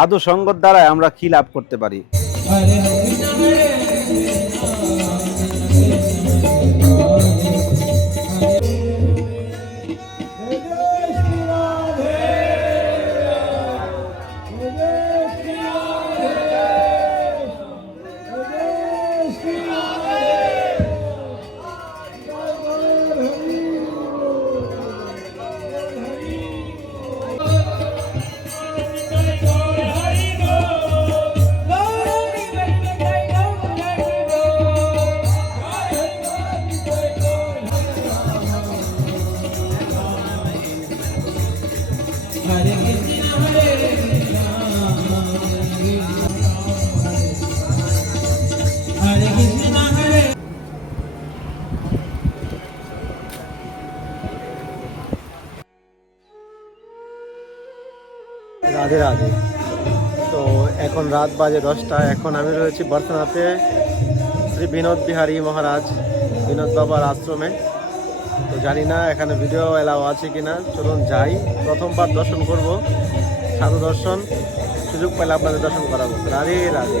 সাধু সঙ্গত দ্বারা আমরা কি লাভ করতে পারি? রাধে রাধে। তো এখন রাত বাজে দশটা, এখন আমি রয়েছি বর্তমানে শ্রী বিনোদ বিহারী মহারাজ, বিনোদ বাবার আশ্রমে। তো জানি না এখানে ভিডিও এলাও আছে কি না চলুন যাই। প্রথমবার দর্শন করব। সাধু দর্শন, সুযোগ পেলে আপনাদের দর্শন করাবো। রাধে রাধে।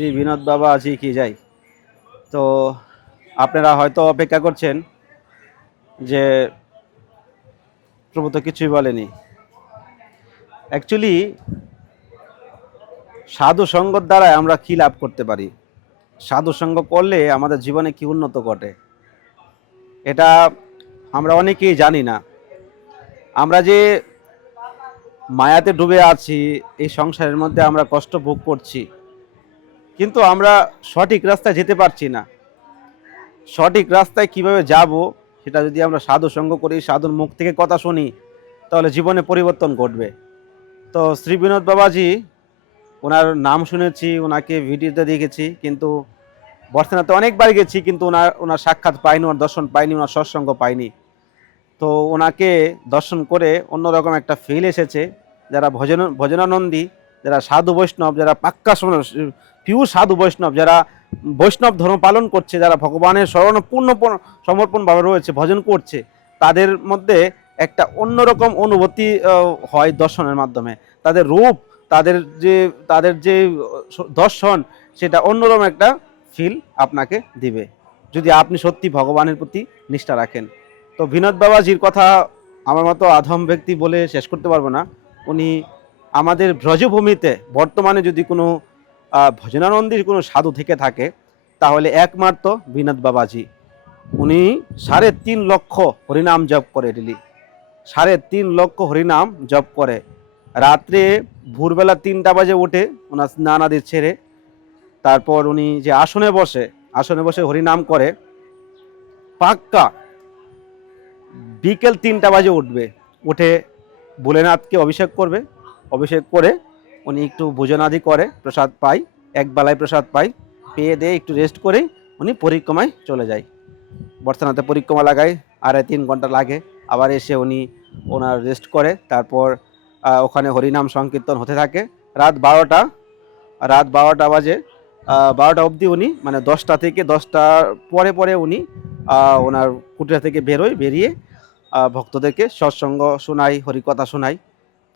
শ্রী বিনোদ বাবা জি কি যাই? তো আপনারা হয়তো অপেক্ষা করছেন যে প্রভু তো কিছুই বলেনি। অ্যাকচুয়ালি সাধু সঙ্গর দ্বারা আমরা কি লাভ করতে পারি? সাধু সঙ্গ করলে আমাদের জীবনে কি উন্নত ঘটে? এটা আমরা অনেকেই জানি না। আমরা যে মায়াতে ডুবে আছি, এই সংসারের মধ্যে আমরা কষ্ট ভোগ করছি কিন্তু আমরা সঠিক রাস্তায় যেতে পারছি না। সঠিক রাস্তায় কীভাবে যাব সেটা যদি আমরা সাধু সঙ্গ করি, সাধুর মুখ থেকে কথা শুনি, তাহলে জীবনে পরিবর্তন ঘটবে। তো শ্রী বিনোদ বাবাজি, ওনার নাম শুনেছি, ওনাকে ভিডিওতে দেখেছি, কিন্তু বর্তমানে অনেকবার গেছি, কিন্তু ওনার ওনার সাক্ষাৎ পাইনি, ওনার দর্শন পাইনি, ওনার সৎসঙ্গ পাইনি। তো ওনাকে দর্শন করে অন্যরকম একটা ফিল এসেছে, যারা ভজন, ভজনানন্দী, যারা সাধু বৈষ্ণব, যারা পাক্কা পিউ সাধু বৈষ্ণব, যারা বৈষ্ণব ধর্ম পালন করছে, যারা ভগবানের স্মরণ পূর্ণ সমর্পণভাবে রয়েছে, ভজন করছে, তাদের মধ্যে একটা অন্যরকম অনুভূতি হয় দর্শনের মাধ্যমে। তাদের রূপ, তাদের যে তাদের যে দর্শন, সেটা অন্যরকম একটা ফিল আপনাকে দিবে। যদি আপনি সত্যি ভগবানের প্রতি নিষ্ঠা রাখেন। তো বিনোদ বাবাজির কথা আমার মতো আধম ব্যক্তি বলে শেষ করতে পারব না। উনি আমাদের ব্রজভূমিতে, বর্তমানে যদি কোনো ভজনানন্দীর কোনো সাধু থেকে থাকে, তাহলে একমাত্র বিনোদ বাবাজি। উনি সাড়ে তিন লক্ষ হরিনাম জপ করে ডেলি। সাড়ে তিন লক্ষ হরিনাম জপ করে। রাত্রে ভোরবেলা তিনটা বাজে ওঠে, ওনার স্নান আদি ছেড়ে তারপর উনি যে আসনে বসে আসনে বসে হরিনাম করে, পাক্কা বিকেল তিনটা বাজে উঠবে। উঠে ভোলেনাথকে অভিষেক করবে। অভিষেক করে উনি একটু ভোজনাদি করে, প্রসাদ পায় এক বেলায় প্রসাদ পায় পেয়ে দিয়ে একটু রেস্ট করে উনি পরিক্রমায় চলে যায়। বর্ষানাতে পরিক্রমা লাগায়, আড়াই তিন ঘণ্টা লাগে, আবার এসে উনি ওনার রেস্ট করে, তারপর ওখানে হরিনাম সংকীর্তন হতে থাকে। রাত বারোটা রাত বারোটা বাজে বারোটা অবধি উনি মানে দশটা থেকে দশটার পরে পরে উনি ওনার কুটিরা থেকে বেরোয়, বেরিয়ে ভক্তদেরকে সৎসঙ্গ শোনাই হরিকথা শোনাই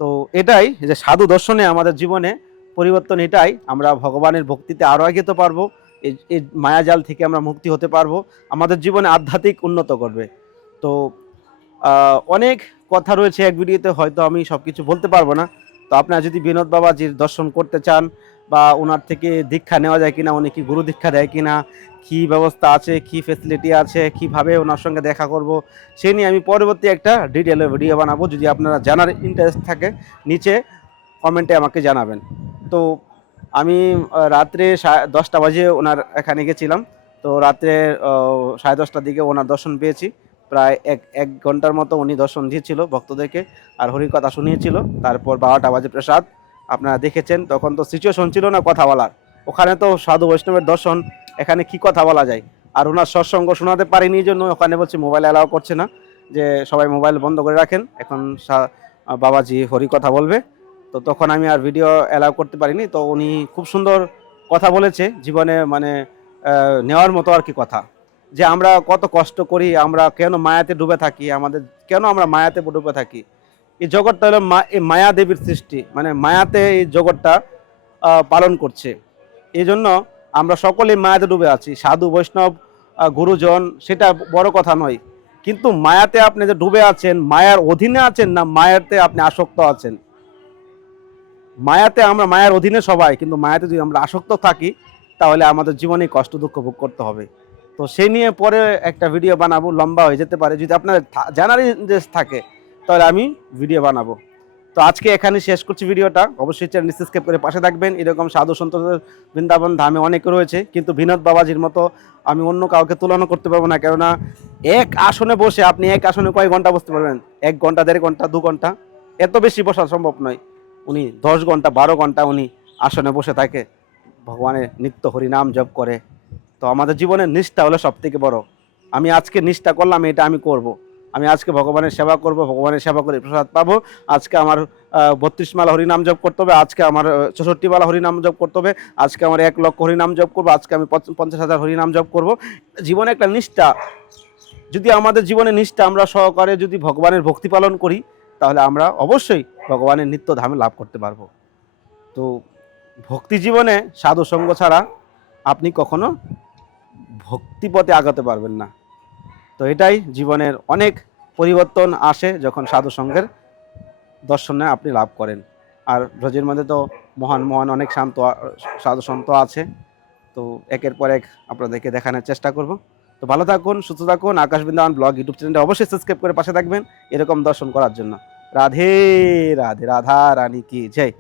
তো এটাই যে সাধু দর্শনে আমাদের জীবনে পরিবর্তন এটাই। আমরা ভগবানের ভক্তিতে আরও এগিয়ে পারব। এই এই মায়াজাল থেকে আমরা মুক্তি হতে পারব। আমাদের জীবনে আধ্যাত্মিক উন্নত করবে। তো অনেক কথা রয়েছে এক ভিডিওতে, হয়তো আমি সব কিছু বলতে পারব না। তো আপনারা যদি বিনোদ বাবাজির দর্শন করতে চান বা ওনার থেকে দীক্ষা নেওয়া যায় কিনা, উনি কি গুরু দীক্ষা দেয় কিনা, কি ব্যবস্থা আছে, কি ফেসিলিটি আছে, কীভাবে ওনার সঙ্গে দেখা করব, সে নিয়ে আমি পরবর্তী একটা ডিটেলে ভিডিও বানাবো। যদি আপনারা জানার ইন্টারেস্ট থাকে, নিচে কমেন্টে আমাকে জানাবেন। তো আমি রাত্রে দশটা বাজে ওনার এখানে গেছিলাম। তো রাত্রে সাড়ে দশটার দিকে ওনার দর্শন পেয়েছি। প্রায় এক এক ঘণ্টার মতো উনি দর্শন দিয়েছিল ভক্তদেরকে, আর হরির কথা শুনিয়েছিল। তারপর বারোটা বাজে প্রসাদ আপনারা দেখেছেন, তখন তো সিচুয়েশন ছিল না কথা বলার। ওখানে তো সাধু বৈষ্ণবের দর্শন, এখানে কি কথা বলা যায়? আর ওনার সৎসঙ্গ শোনাতে পারিনি জন্য ওখানে বলছে মোবাইল অ্যালাউ করছে না, যে সবাই মোবাইল বন্ধ করে রাখেন। এখন বাবাজি হরি কথা বলবে। তো তখন আমি আর ভিডিও অ্যালাউ করতে পারিনি। তো উনি খুব সুন্দর কথা বলেছে, জীবনে মানে নেওয়ার মতো আর কি কথা। যে আমরা কত কষ্ট করি, আমরা কেন মায়াতে ডুবে থাকি, আমাদের কেন আমরা মায়াতে ডুবে থাকি? এই জগৎটা হলো মায়া দেবীর সৃষ্টি। মানে মায়াতে এই জগৎটা পালন করছে। এই জন্য আমরা সকলেই মায়াতে ডুবে আছি। সাধু, বৈষ্ণব গুরুজন, সেটা বড় কথা নয়। কিন্তু মায়াতে আপনি যে ডুবে আছেন, মায়ার অধীনে আছেন না, মায়াতে আপনি আসক্ত আছেন। মায়াতে আমরা মায়ার অধীনে সবাই, কিন্তু মায়াতে যদি আমরা আসক্ত থাকি, তাহলে আমাদের জীবনে কষ্ট, দুঃখ ভোগ করতে হবে। তো সে নিয়ে পরে একটা ভিডিও বানাবো, লম্বা হয়ে যেতে পারে। যদি আপনার জানার ইন্টারেস্ট থাকে তাহলে আমি ভিডিও বানাবো। তো আজকে এখানে শেষ করছি ভিডিওটা। অবশ্যই চ্যানেল সাবস্ক্রাইব করে পাশে থাকবেন। এরকম সাধু সন্তোষের বৃন্দাবন ধামে অনেক রয়েছে। কিন্তু বিনোদ বাবাজির মতো আমি অন্য কাউকে তুলনা করতে পারব না। কেননা এক আসনে বসে আপনি এক আসনে কয় ঘণ্টা বসতে পারবেন? এক ঘণ্টা, দেড় ঘণ্টা, দু ঘণ্টা? এত বেশি বসা সম্ভব নয়। উনি দশ ঘণ্টা, বারো ঘণ্টা উনি আসনে বসে থাকে। ভগবানের নিত্য হরিনাম জপ করে। তো আমাদের জীবনের নিষ্ঠা হলো সব থেকে বড়। আমি আজকে নিষ্ঠা করলাম, এটা আমি করব। আমি আজকে ভগবানের সেবা করব, ভগবানের সেবা করে প্রসাদ পাবো। আজকে আমার বত্রিশ মালা হরিনাম জপ করতে হবে। আজকে আমার চৌষট্টি মালা হরিনাম জপ করতে হবে। আজকে আমার এক লক্ষ হরিনাম জপ করব। আজকে আমি পঞ্চ- পঞ্চাশ হাজার হরিনাম জপ করব। জীবনে একটা নিষ্ঠা। যদি আমাদের জীবনে নিষ্ঠা আমরা সহকারে যদি ভগবানের ভক্তি পালন করি, তাহলে আমরা অবশ্যই ভগবানের নিত্য ধামে লাভ করতে পারব। তো ভক্তি জীবনে সাধু সঙ্গ ছাড়া আপনি কখনো ভক্তিপথে আগাতে পারবেন না। তো এটাই জীবনের অনেক পরিবর্তন আসে যখন সাধু সঙ্গের দর্শনে আপনি লাভ করেন। আর ব্রজের মধ্যে তো মহান মহান অনেক শান্ত, সাধু সন্ত আছে। তো একের পর এক আপনাদেরকে দেখানোর চেষ্টা করব। তো ভালো থাকুন, সুস্থ থাকুন। আকাশ বৃন্দাবন ব্লগ ইউটিউব চ্যানেলটা অবশ্যই সাবস্ক্রাইব করে পাশে থাকবেন। এরকম দর্শন করার জন্য। রাধে রাধে, রাধা রানী কি জয়।